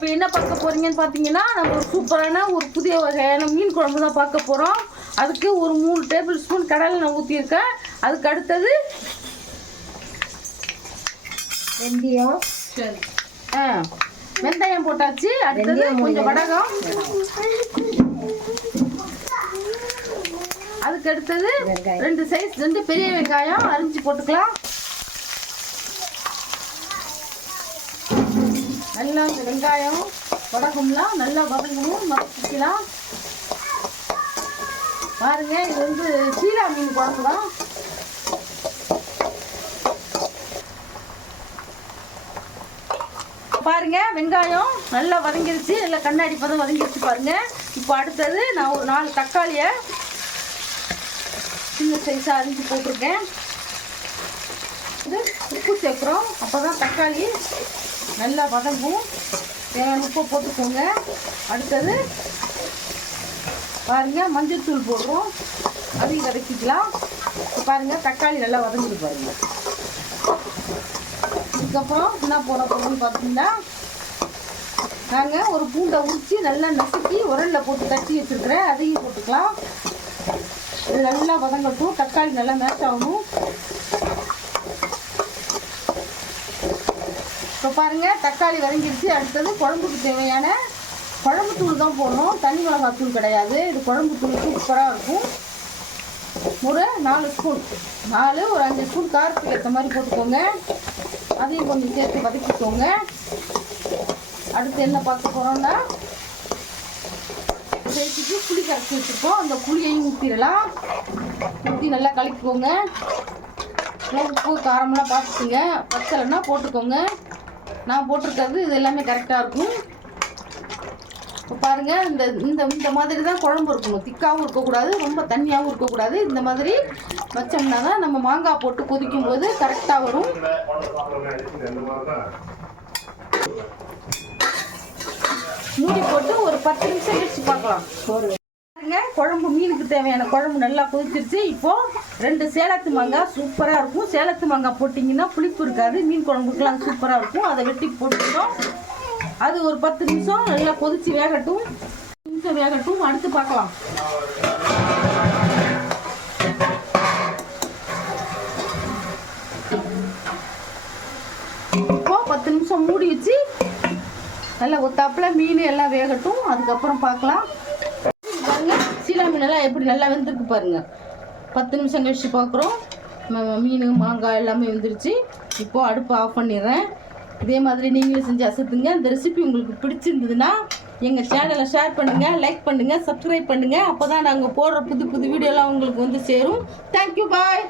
இப்போ என்ன பார்க்க போறீங்கன்னு பார்த்தீங்கன்னா, நம்ம ஒரு சூப்பரான ஒரு புதிய வகையான மீன் குழம்பு தான் பார்க்க போகிறோம். அதுக்கு ஒரு 3 டேபிள் ஸ்பூன் கடலை நான் ஊற்றிருக்கேன். அதுக்கு அடுத்தது வெந்தயம். சரி, வெந்தயம் போட்டாச்சு. அடுத்தது கொஞ்சம் வடகம். அதுக்கு அடுத்தது 2 பெரிய வெங்காயம் அரிஞ்சு போட்டுக்கலாம். நல்லா இந்த வெங்காயம் வடகம்லாம் நல்லா வதங்கணும், மசிக்கலாம். பாருங்க, இது வந்து சீலா மீன் குழம்பு தான். பாருங்க, வெங்காயம் நல்லா வதங்கிருச்சு, நல்லா கண்ணாடி பதம் வதங்கிருச்சு பாருங்க. இப்போ அடுத்தது நான் ஒரு 4 தக்காளியை சின்ன சைஸாக அரிஞ்சு போட்டிருக்கேன். இது உப்பு சேர்க்குறோம், அப்போ தான் தக்காளி நல்லா வதங்கும். தேவையான உப்பை போட்டுக்கோங்க. அடுத்தது பாருங்கள், மஞ்சள் தூள் போடுறோம், அதையும் வதக்கிக்கலாம். இப்போ பாருங்கள், தக்காளி நல்லா வதங்கிட்டு பாருங்கள். இதுக்கப்புறம் என்ன போட போகிறோம்னு பார்த்தீங்கன்னா, நாங்கள் ஒரு பூண்டை உரித்து நல்லா நசுக்கி உரலில் போட்டு தட்டி வச்சுருக்கிறேன், அதையும் போட்டுக்கலாம். இது நல்லா வதங்கட்டும், தக்காளி நல்லா மேட்ச் ஆகணும். இப்போ பாருங்கள், தக்காளி வதங்கிடுச்சு. அடுத்தது குழம்புக்கு தேவையான குழம்பு தூள் தான் போடணும், தனி மிளகாய் தூள் கிடையாது. இது குழம்பு தூள் சூப்பராக இருக்கும். ஒரு 4 ஸ்பூன், ஒரு 5 ஸ்பூன் காரத்துக்கு ஏற்ற மாதிரி போட்டுக்கோங்க. அதையும் கொஞ்சம் சேர்த்து வதக்கிக்கோங்க. அடுத்து என்ன பார்க்க போகிறோம்னா, சேர்த்துக்கு புளி கரைச்சி வச்சுருக்கோம், அந்த புளியையும் ஊற்றிடலாம். ஊற்றி நல்லா கலக்கிக்கோங்க. உப்பு காரமெல்லாம் பார்த்துக்குங்க, பச்சலைன்னா போட்டுக்கோங்க. நான் போட்டிருக்கிறது இது எல்லாமே கரெக்டாக இருக்கும். இப்போ பாருங்கள், இந்த மாதிரி தான் குழம்பு இருக்கணும். திக்காகவும் இருக்கக்கூடாது, ரொம்ப தண்ணியாகவும் இருக்கக்கூடாது. இந்த மாதிரி வச்சோம்னா தான் நம்ம மாங்காய் போட்டு கொதிக்கும் போது கரெக்டாக வரும். மூடி போட்டு ஒரு 10 நிமிஷம் கழிச்சு பார்க்கலாம். குழம்பு மீனுக்கு தேவையான குழம்பு நல்லா கொதிச்சிருச்சு. இப்போ 2 சேலத்து மாங்காய் சூப்பராக இருக்கும். சேலத்து மாங்காய் போட்டிங்கன்னா புளிப்பு இருக்காது, மீன் குழம்புக்குலாம் சூப்பராக இருக்கும். அதை வெட்டி போட்டுக்கிட்டோம். அது ஒரு 10 நிமிஷம் நல்லா கொதிச்சு வேகட்டும். வேகட்டும், அடுத்து பார்க்கலாம். இப்போ 10 நிமிஷம் மூடி வச்சு நல்லா ஒத்தாப்பில் மீன் எல்லாம் வேகட்டும், அதுக்கப்புறம் பார்க்கலாம். பாருங்க, சீலா மீனெல்லாம் எப்படி நல்லா வெந்திருக்கு பாருங்கள். 10 நிமிஷம் கழிச்சு பார்க்குறோம். மீன் மாங்காய் எல்லாமே வெந்துருச்சு. இப்போது அடுப்பை ஆஃப் பண்ணிடுறேன். இதே மாதிரி நீங்களும் செஞ்சு அசத்துங்க. இந்த ரெசிபி உங்களுக்கு பிடிச்சிருந்ததுன்னா எங்கள் சேனலை ஷேர் பண்ணுங்கள், லைக் பண்ணுங்கள், சப்ஸ்கிரைப் பண்ணுங்கள். அப்போ தான் நாங்கள் போடுற புது வீடியோலாம் உங்களுக்கு வந்து சேரும். தேங்க்யூ, பாய்.